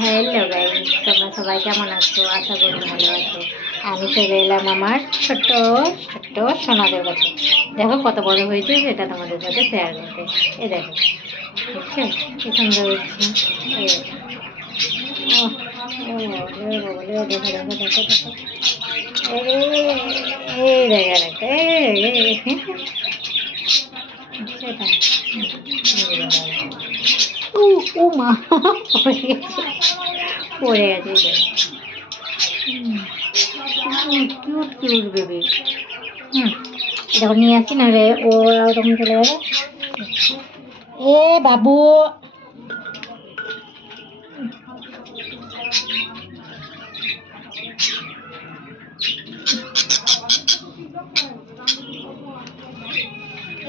Hello guys, তোমরা সবাই কেমন আছো? আশা করি ভালো আছো। আমি চলে এলাম আমার ছোট্ট ছোট্ট সোনাদের কাছে। দেখো কত বড় হয়েছে সেটা তোমাদের সাথে শেয়ার করতে। এই দেখো, দেখছো কি সুন্দর হচ্ছে। এই দেখো, ওহ, ওরে বাবা রে, দেখো দেখো দেখো দেখো। এই দেখো দেখো, সেটা ও ও মা, পড়ে গেছে পড়ে গেছে। Cute cute baby. দেখো নিয়ে আসছি, নাহলে ও ওরকম চলে যাবে। এ বাবু,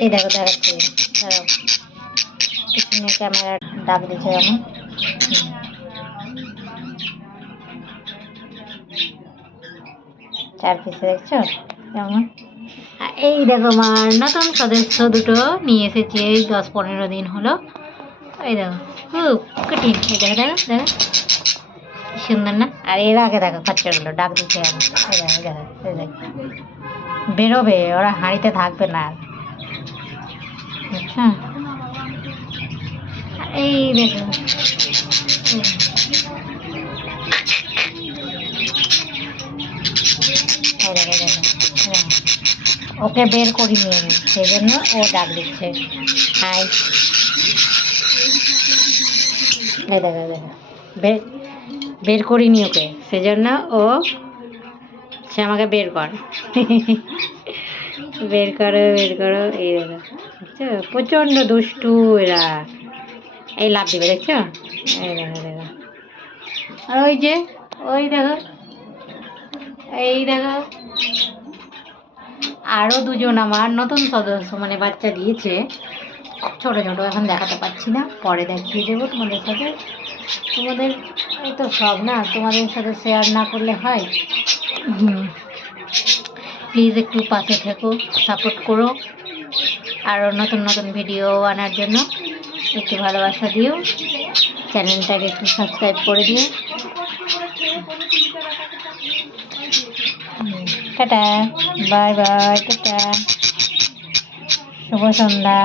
এই দেখো দেখাচ্ছি, দাঁড়াও, পিছনে ক্যামেরা ডাক দিচ্ছে যেমন। চার পিসে দেখছো কেমন। এই দেখো আমার নতুন সদস্য দুটো নিয়ে এসেছি, এই 10-15 দিন হলো। এই দেখো খুব কঠিন, এই দেখো দেখো দেখো কি সুন্দর না। আর এর আগে দেখো বাচ্চাগুলো ডাক দিচ্ছে আমার। এই দেখো এই দেখো এই দেখো, বেরোবে ওরা, হাঁড়িতে থাকবে না আর, বুঝছো। এই দেখো, এই দেখো এই দেখো, ওকে বের করিনি আমি, সেই জন্য ও ডাক দিচ্ছে হাই। এই দেখো দেখো, বের বের করিনি ওকে, সেজন্য ও সে আমাকে বের কর। বের করো বের করো। এই দেখো দেখছো, প্রচণ্ড দুষ্টু এরা। এই লাভ দিবে দেখছো, এই দেখো দেখো। আর ওই যে ওই দেখো, এই দেখো আরো দুজন আমার নতুন সদস্য, মানে বাচ্চা দিয়েছে, ছোট ছোট, এখন দেখাতে পারছি না, পরে দেখিয়ে দেবো তোমাদের সাথে। তোমাদের এই তো সব না, তোমাদের সাথে শেয়ার না করলে হয়। প্লিজ একটু পাশে থেকো, সাপোর্ট করো, আরও নতুন নতুন ভিডিও আনার জন্য একটু ভালোবাসা দিও, চ্যানেলটাকে একটু সাবস্ক্রাইব করে দিও। টাটা, বাই বাই, টাটা, শুভ সন্ধ্যা।